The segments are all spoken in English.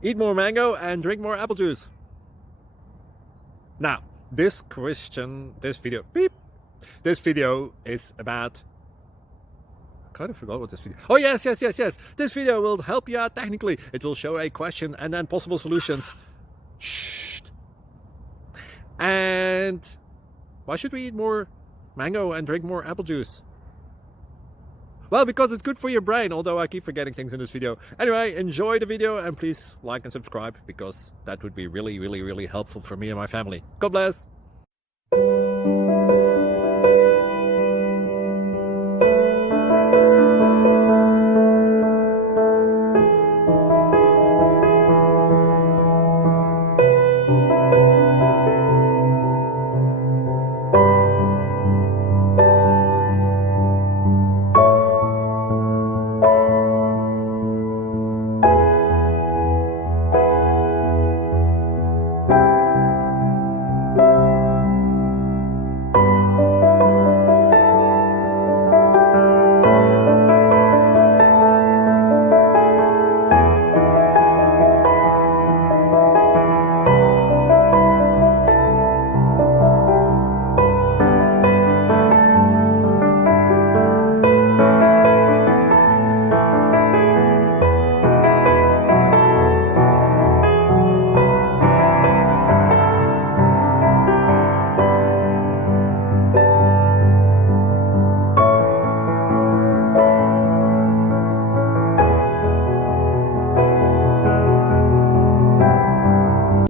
Eat more mango and drink more apple juice. Now, this video is about, I kind of forgot what this video. Oh, yes. This video will help you out technically. It will show a question and then possible solutions. Shh. And why should we eat more mango and drink more apple juice? Well, because it's good for your brain, although I keep forgetting things in this video. Anyway, enjoy the video and please like and subscribe, because that would be really helpful for me and my family. God bless!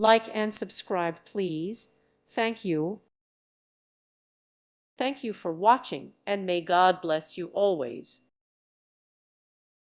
Like and subscribe, please. Thank you. Thank you for watching, and may God bless you always.